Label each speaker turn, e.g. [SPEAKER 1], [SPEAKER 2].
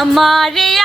[SPEAKER 1] আমারে